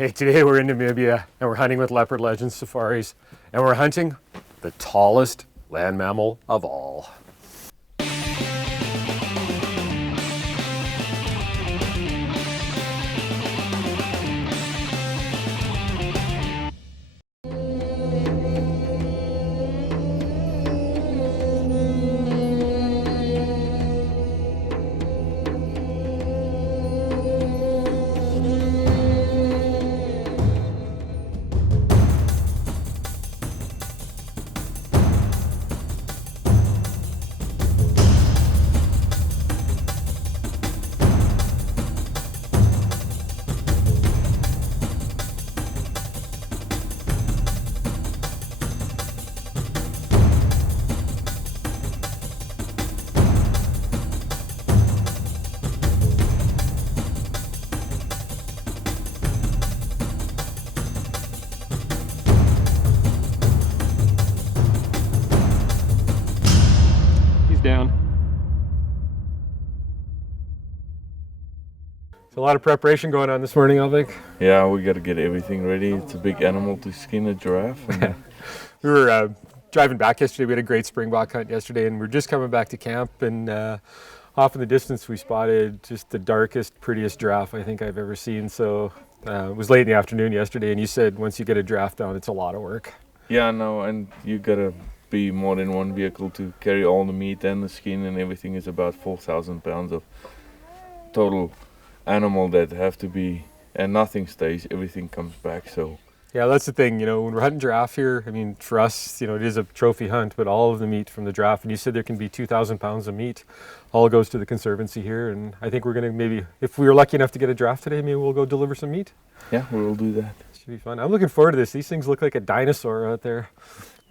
Hey, today we're in Namibia and we're hunting with Leopard Legend Safaris, and we're hunting the tallest land mammal of all. Down. There's a lot of preparation going on this morning, Alvik. Yeah, we got to get everything ready. It's a big animal to skin, a giraffe. We were driving back yesterday. We had a great springbok hunt yesterday, and we're just coming back to camp, and off in the distance we spotted just the darkest, prettiest giraffe I think I've ever seen. So it was late in the afternoon yesterday, and you said once you get a giraffe down, it's a lot of work. Yeah, no, and you got to be more than one vehicle to carry all the meat and the skin, and everything is about 4,000 pounds of total animal that have to be, and nothing stays, everything comes back. So yeah, that's the thing, when we're hunting giraffe here, I mean, for us, it is a trophy hunt, but all of the meat from the giraffe, and you said there can be 2,000 pounds of meat, all goes to the conservancy here, and I think we're going to maybe, if we were lucky enough to get a giraffe today, maybe we'll go deliver some meat. Yeah, we'll do that. Should be fun. I'm looking forward to this. These things look like a dinosaur out there.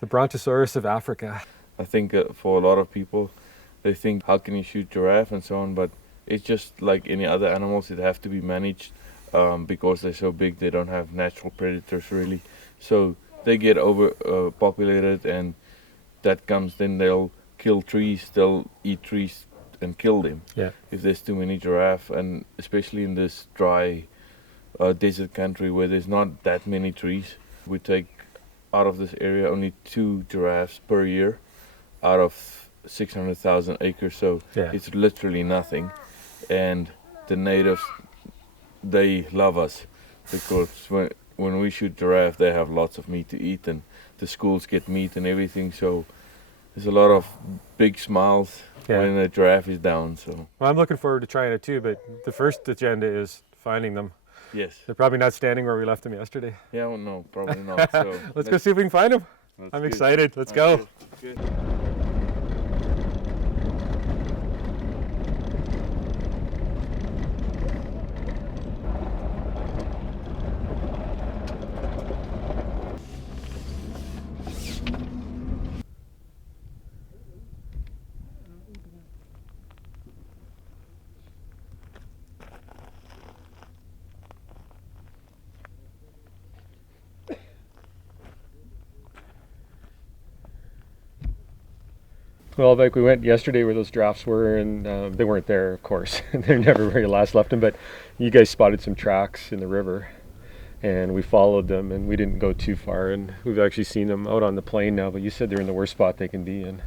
The Brontosaurus of Africa. I think for a lot of people, they think, how can you shoot giraffe and so on, but it's just like any other animals. It have to be managed because they're so big. They don't have natural predators really, so they get overpopulated, and that comes, then they'll kill trees, they'll eat trees and kill them. Yeah. If there's too many giraffe, and especially in this dry desert country where there's not that many trees, we take out of this area only 2 giraffes per year out of 600,000 acres, so yeah. It's literally nothing. And the natives, they love us because when we shoot giraffe, they have lots of meat to eat, and the schools get meat and everything, so there's a lot of big smiles when a giraffe is down. So well, I'm looking forward to trying it too, but the first agenda is finding them. Yes. They're probably not standing where we left them yesterday. Yeah, well, no, probably not. So let's go see if we can find them. I'm excited. Let's go. Good. Well, like we went yesterday where those giraffes were, and they weren't there, of course. They're never where you last left them, but you guys spotted some tracks in the river, and we followed them, and we didn't go too far, and we've actually seen them out on the plain now, but you said they're in the worst spot they can be in.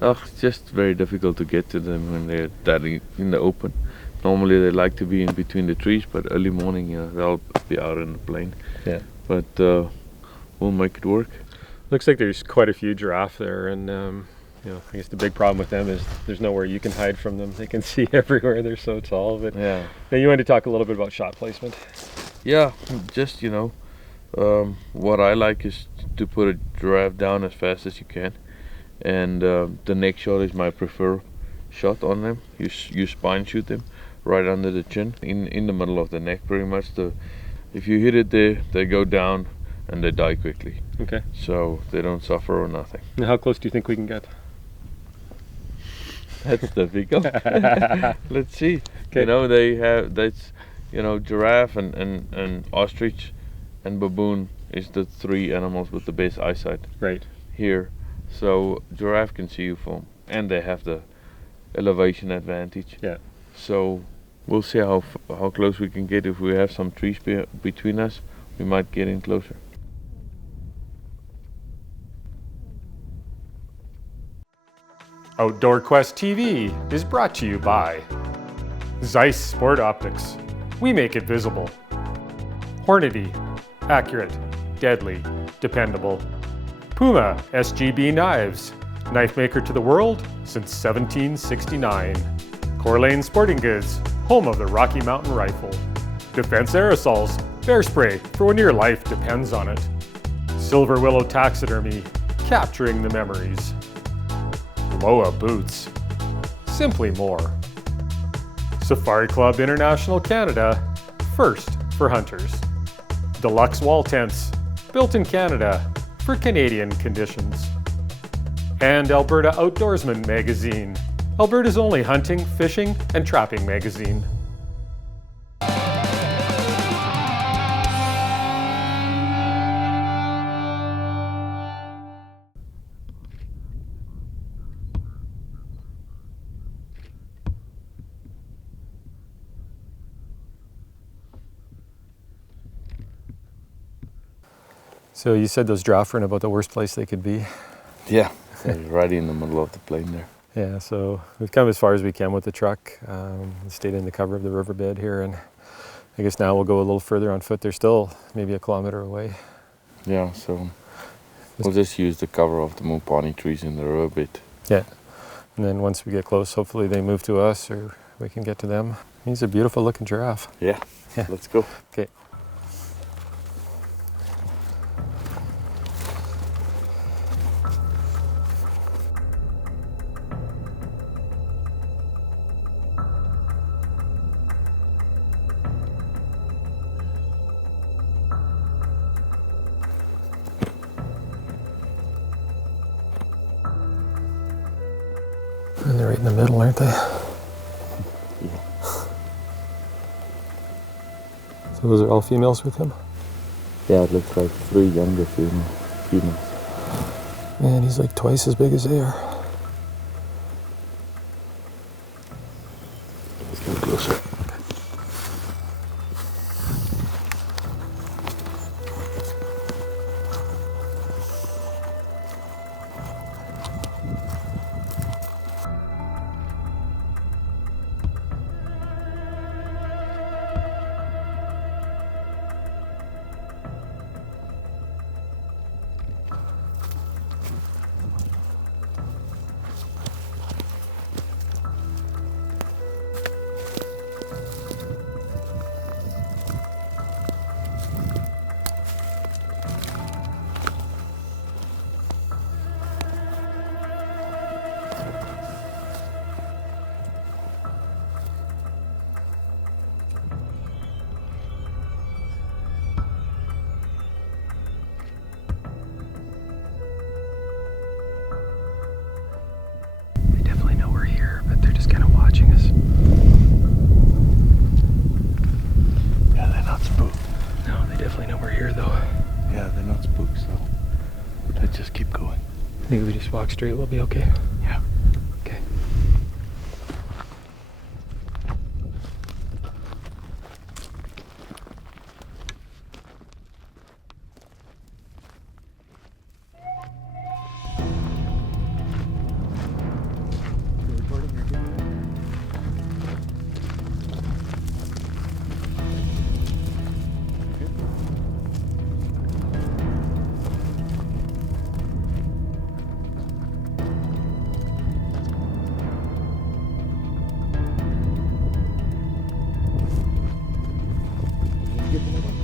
Oh, it's just very difficult to get to them when they're that in the open. Normally they like to be in between the trees, but early morning, they'll be out in the plain. Yeah. But we'll make it work. Looks like there's quite a few giraffe there, and I guess the big problem with them is there's nowhere you can hide from them. They can see everywhere. They're so tall. But yeah. Now you wanted to talk a little bit about shot placement. Yeah, just what I like is to put a giraffe down as fast as you can, and the neck shot is my preferred shot on them. You spine shoot them right under the chin, in the middle of the neck, pretty much. If you hit it there, they go down and they die quickly. Okay. So they don't suffer or nothing. Now how close do you think we can get? That's difficult. Let's see. Okay. They have giraffe and ostrich and baboon is the 3 animals with the best eyesight. Right. Here, so giraffe can see you from, and they have the elevation advantage. Yeah. So we'll see how close we can get if we have some trees between us, we might get in closer. Outdoor Quest TV is brought to you by Zeiss Sport Optics. We make it visible. Hornady, accurate, deadly, dependable. Puma SGB Knives, knife maker to the world since 1769. Corlane Sporting Goods, home of the Rocky Mountain Rifle. Defense Aerosols, bear spray for when your life depends on it. Silver Willow Taxidermy, capturing the memories. Loa Boots, simply more. Safari Club International Canada, first for hunters. Deluxe Wall Tents, built in Canada for Canadian conditions. And Alberta Outdoorsman Magazine, Alberta's only hunting, fishing, and trapping magazine. So you said those giraffe were in about the worst place they could be. Yeah, right in the middle of the plain there. Yeah, so we've come as far as we can with the truck. We stayed in the cover of the riverbed here, and I guess now we'll go a little further on foot. They're still maybe 1 kilometer away. Yeah, so we'll just use the cover of the mopani trees in the riverbed. Yeah, and then once we get close, hopefully they move to us or we can get to them. He's a beautiful looking giraffe. Yeah, let's go. Okay. And they're right in the middle, aren't they? Yeah. So those are all females with him? Yeah, it looks like 3 younger females. Man, he's like twice as big as they are. Let's get closer. Maybe we just walk straight, we'll be okay. Yeah. Okay.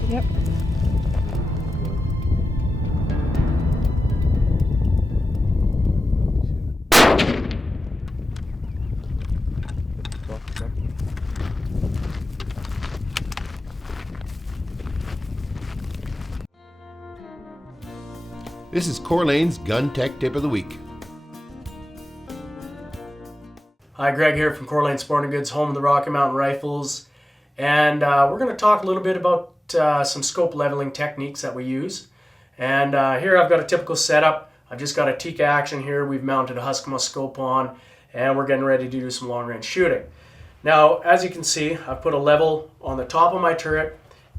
Yep. This is Corlane's Gun Tech Tip of the Week. Hi, Greg here from Corlane Sporting Goods, home of the Rocky Mountain Rifles. And we're going to talk a little bit about some scope leveling techniques that we use. And here I've got a typical setup. I've just got a Tikka action here. We've mounted a Huskama scope on, and we're getting ready to do some long range shooting. Now, as you can see, I've put a level on the top of my turret,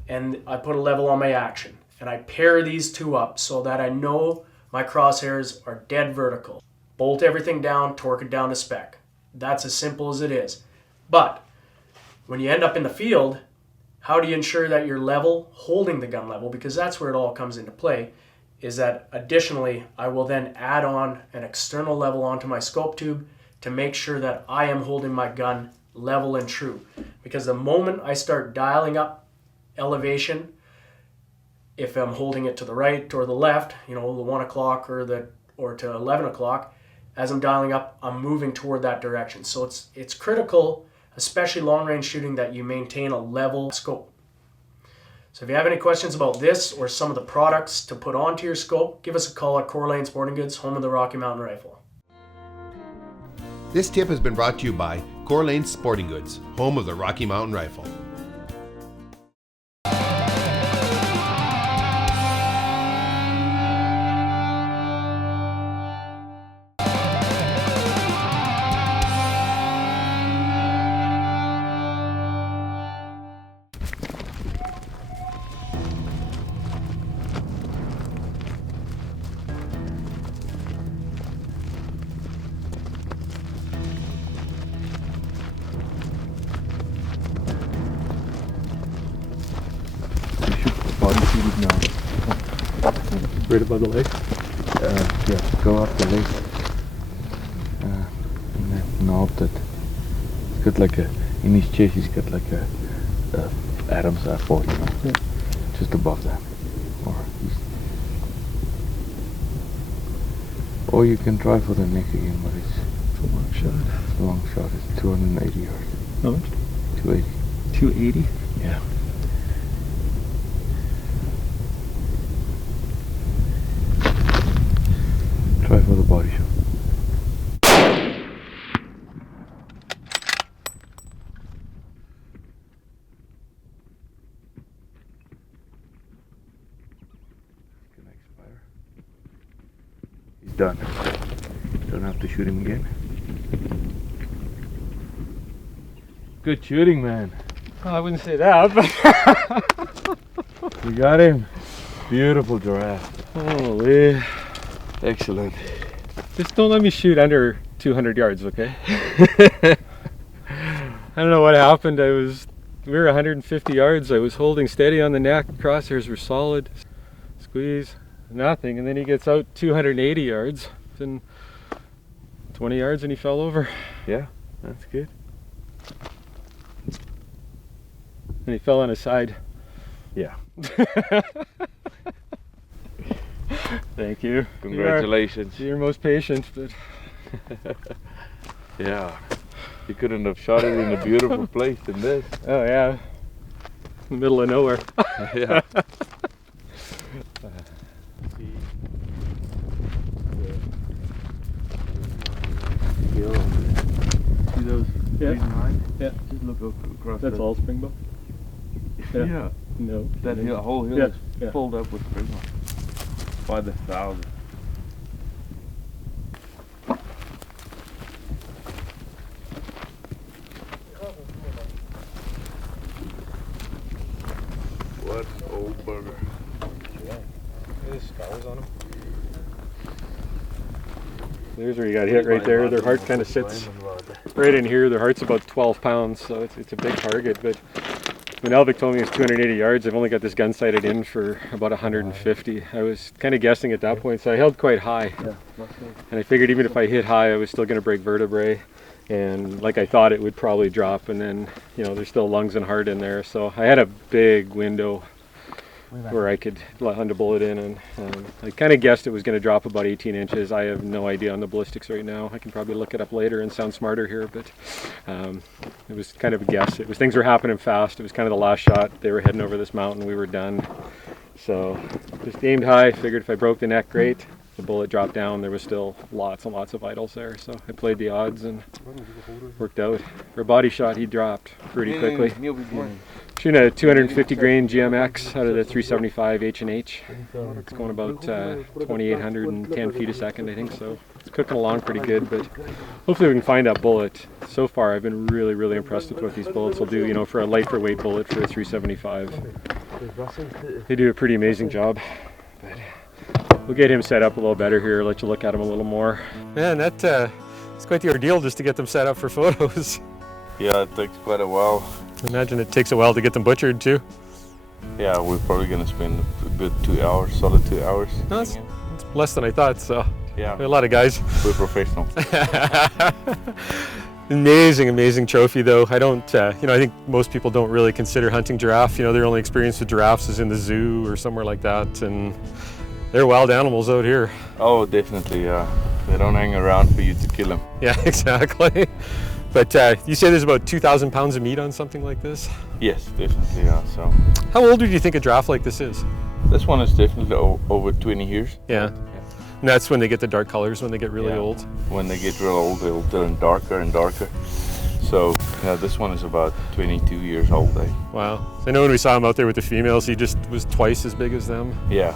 and I put a level on my action. And I pair these two up so that I know my crosshairs are dead vertical. Bolt everything down, torque it down to spec. That's as simple as it is. But when you end up in the field, how do you ensure that you're level, holding the gun level? Because that's where it all comes into play, is that additionally, I will then add on an external level onto my scope tube to make sure that I am holding my gun level and true. Because the moment I start dialing up elevation, if I'm holding it to the right or the left, you know, the 1 o'clock or to 11 o'clock, as I'm dialing up, I'm moving toward that direction. So it's critical, especially long-range shooting, that you maintain a level scope. So if you have any questions about this or some of the products to put onto your scope, give us a call at Coeur d'Alene Sporting Goods, home of the Rocky Mountain Rifle. This tip has been brought to you by Coeur d'Alene Sporting Goods, home of the Rocky Mountain Rifle. Right above the lake? Yeah, go up the lake. And then knob that. He's got like a, in his chest he's got like a Adam's apple, you know. Yeah. Just above that. Or you can try for the neck again, but it's a long shot. It's a long shot, it's 280 yards. How much? 280. 280? Yeah. Try for the body shot. It's gonna expire. He's done. Don't have to shoot him again. Good shooting, man. Oh, I wouldn't say that, but We got him. Beautiful giraffe. holy. Excellent. Just don't let me shoot under 200 yards, okay? I don't know what happened. We were 150 yards. I was holding steady on the neck. Crosshairs were solid. Squeeze, nothing. And then he gets out 280 yards. Then 20 yards and he fell over. Yeah, that's good. And he fell on his side. Yeah. Thank you. Congratulations. You're most patient, but Yeah. You couldn't have shot it in a beautiful place than this. oh yeah, in the middle of nowhere. Yeah. See those Yeah. trees behind? Yeah. Just look across. That's the, all springbok. Yeah. No. That whole hill Yeah, is yeah. filled up with springbok. By the thousands. What old burger? There's scars on them. There's where you got hit right there. Their heart kind of sits right in here. Their heart's about 12 pounds, so it's a big target. But when Elvick told me it was 280 yards, I've only got this gun sighted in for about 150. I was kind of guessing at that point, so I held quite high. And I figured even if I hit high, I was still going to break vertebrae. And like I thought it would probably drop, and then, you know, there's still lungs and heart in there. So I had a big window where I could land a bullet in, and I kind of guessed it was going to drop about 18 inches. I have no idea on the ballistics right now. I can probably look it up later and sound smarter here, but it was kind of a guess. Things were happening fast. It was kind of the last shot. They were heading over this mountain. We were done. So just aimed high. Figured if I broke the neck, great. The bullet dropped down. There was still lots and lots of vitals there. So I played the odds and worked out. For a body shot, he dropped pretty quickly. Shooting a 250 grain GMX out of the 375 H&H. It's going about 2,810 feet a second, I think, so it's cooking along pretty good, but hopefully we can find that bullet. So far, I've been really, really impressed with what these bullets will do, you know, for a lighter weight bullet for a 375. They do a pretty amazing job. But we'll get him set up a little better here, let you look at him a little more. Man, it's quite the ordeal just to get them set up for photos. Yeah, it takes quite a while. I imagine it takes a while to get them butchered too. Yeah, we're probably gonna spend a good 2 hours, solid 2 hours. No, it's less than I thought, so Yeah, a lot of guys. we're professional. Amazing trophy though. I don't, I think most people don't really consider hunting giraffe. Their only experience with giraffes is in the zoo or somewhere like that, and they're wild animals out here. Oh, definitely, yeah. They don't hang around for you to kill them. Yeah, exactly. But you say there's about 2,000 pounds of meat on something like this? Yes, definitely, yeah. So How old do you think a giraffe like this is? this one is definitely over 20 years. Yeah. And that's when they get the dark colors, when they get really Yeah. old. When they get real old, they'll turn darker and darker. So yeah, this one is about 22 years old. Wow. So I know when we saw him out there with the females, he just was twice as big as them. Yeah,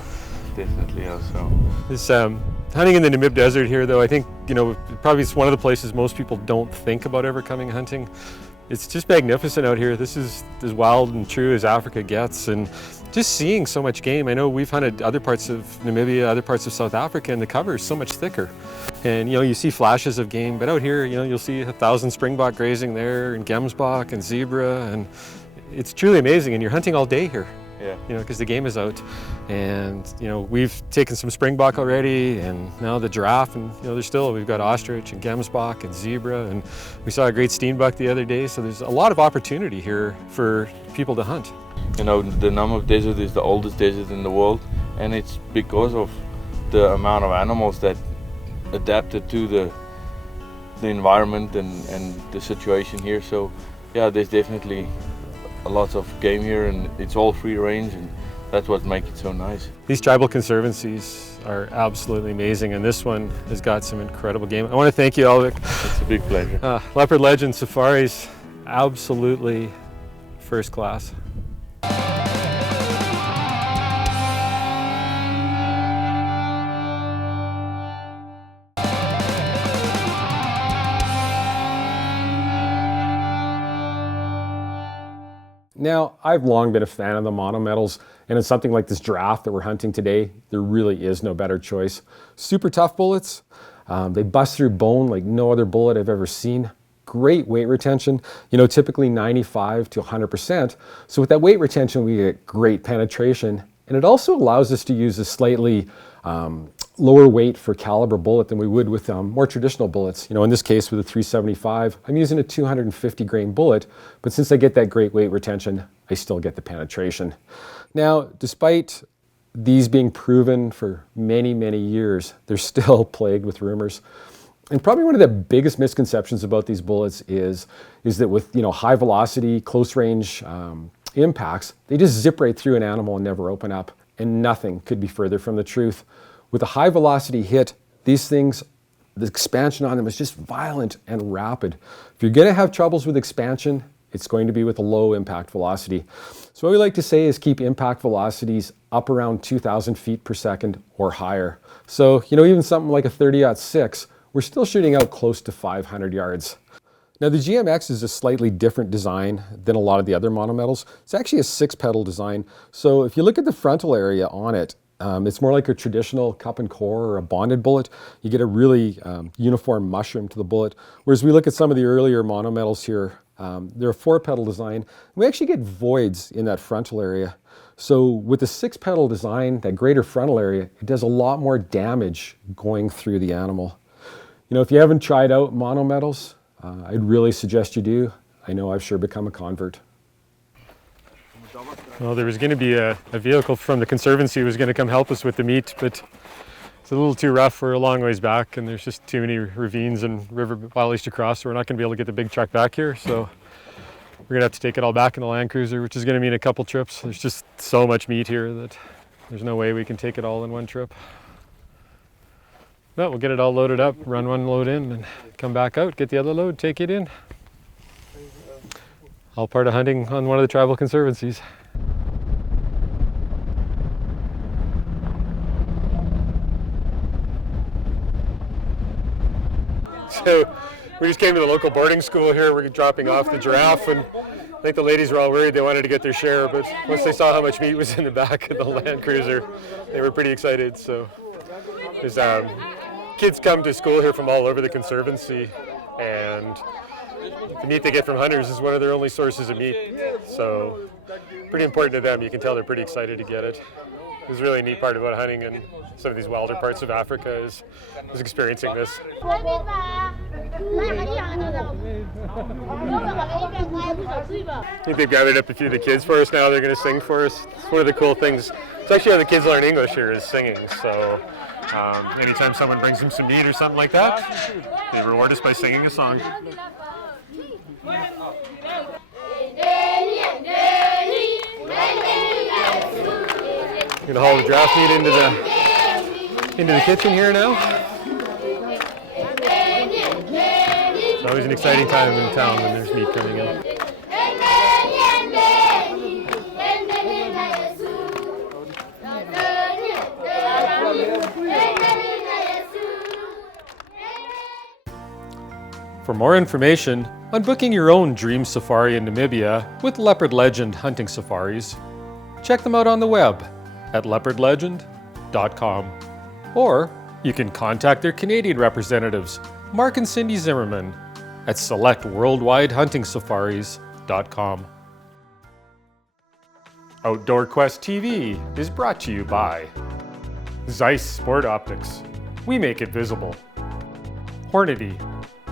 definitely, yeah. So This hunting in the Namib Desert here, though, I think, probably it's one of the places most people don't think about ever coming hunting. It's just magnificent out here. This is as wild and true as Africa gets, and just seeing so much game. I know we've hunted other parts of Namibia, other parts of South Africa, and the cover is so much thicker. And you see flashes of game, but out here, you'll see 1,000 springbok grazing there, and gemsbok and zebra, and it's truly amazing. And you're hunting all day here. yeah. Because the game is out, and we've taken some springbok already, and now the giraffe, and we've got ostrich and gemsbok and zebra, and we saw a great steenbok the other day. So there's a lot of opportunity here for people to hunt. The Namib Desert is the oldest desert in the world, and it's because of the amount of animals that adapted to the environment and the situation here. So yeah, there's definitely lots of game here, and it's all free range, and that's what makes it so nice. These tribal conservancies are absolutely amazing, and this one has got some incredible game. I want to thank you, Alvik. It's a big pleasure. Leopard Legend Safaris, absolutely first class. Now, I've long been a fan of the monometals, and in something like this giraffe that we're hunting today, there really is no better choice. Super tough bullets, they bust through bone like no other bullet I've ever seen. Great weight retention, typically 95 to 100%. So with that weight retention, we get great penetration, and it also allows us to use a slightly lower weight for caliber bullet than we would with more traditional bullets. In this case with a 375, I'm using a 250 grain bullet, but since I get that great weight retention, I still get the penetration. Now, despite these being proven for many, many years, they're still plagued with rumors. And probably one of the biggest misconceptions about these bullets is that with high velocity, close range impacts, they just zip right through an animal and never open up. And nothing could be further from the truth. With a high velocity hit, these things, the expansion on them is just violent and rapid. If you're going to have troubles with expansion, it's going to be with a low impact velocity. So what we like to say is keep impact velocities up around 2,000 feet per second or higher. So, even something like a 30-06, we're still shooting out close to 500 yards. Now the GMX is a slightly different design than a lot of the other monometals. It's actually a 6-pedal design. So if you look at the frontal area on it, it's more like a traditional cup and core or a bonded bullet. You get a really uniform mushroom to the bullet. Whereas we look at some of the earlier monometals here, they're a 4-pedal design. We actually get voids in that frontal area. So with the 6-pedal design, that greater frontal area, it does a lot more damage going through the animal. If you haven't tried out monometals, I'd really suggest you do. I know I've sure become a convert. Well, there was going to be a vehicle from the Conservancy was going to come help us with the meat, but it's a little too rough. We're a long ways back, and there's just too many ravines and river valleys to cross, so we're not going to be able to get the big truck back here. So we're going to have to take it all back in the Land Cruiser, which is going to mean a couple trips. There's just so much meat here that there's no way we can take it all in one trip. But we'll get it all loaded up, run one load in, and come back out, get the other load, take it in. All part of hunting on one of the tribal conservancies. So we just came to the local boarding school here. We're dropping off the giraffe, and I think the ladies were all worried they wanted to get their share, but once they saw how much meat was in the back of the Land Cruiser, they were pretty excited. So there's kids come to school here from all over the Conservancy, and the meat they get from hunters is one of their only sources of meat. So pretty important to them. You can tell they're pretty excited to get it. It's a really neat part about hunting in some of these wilder parts of Africa is experiencing this. I think they've gathered up a few of the kids for us now. They're going to sing for us. It's one of the cool things. It's actually how the kids learn English here is singing. So anytime someone brings them some meat or something like that, they reward us by singing a song. Gonna haul the draft meat into the kitchen here now. It's always an exciting time in town when there's meat coming in. For more information on booking your own dream safari in Namibia with Leopard Legend Hunting Safaris, check them out on the web at leopardlegend.com. Or you can contact their Canadian representatives, Mark and Cindy Zimmerman, at selectworldwidehuntingsafaris.com. Outdoor Quest TV is brought to you by Zeiss Sport Optics. We make it visible. Hornady.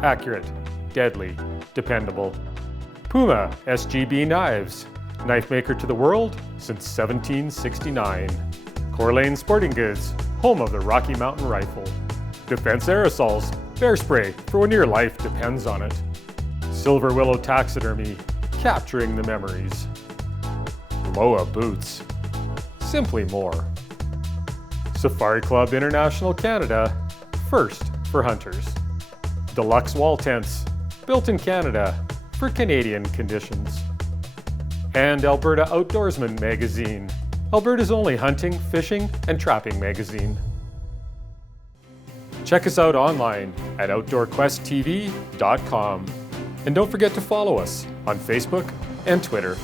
Accurate, deadly, dependable. Puma SGB Knives. Knife maker to the world since 1769. Coeur d'Alene Sporting Goods, home of the Rocky Mountain Rifle. Defense Aerosols, bear spray for when your life depends on it. Silver Willow Taxidermy, capturing the memories. Loa Boots, simply more. Safari Club International Canada, first for hunters. Deluxe Wall Tents, built in Canada for Canadian conditions. And Alberta Outdoorsman Magazine, Alberta's only hunting, fishing, and trapping magazine. Check us out online at OutdoorQuestTV.com. And don't forget to follow us on Facebook and Twitter.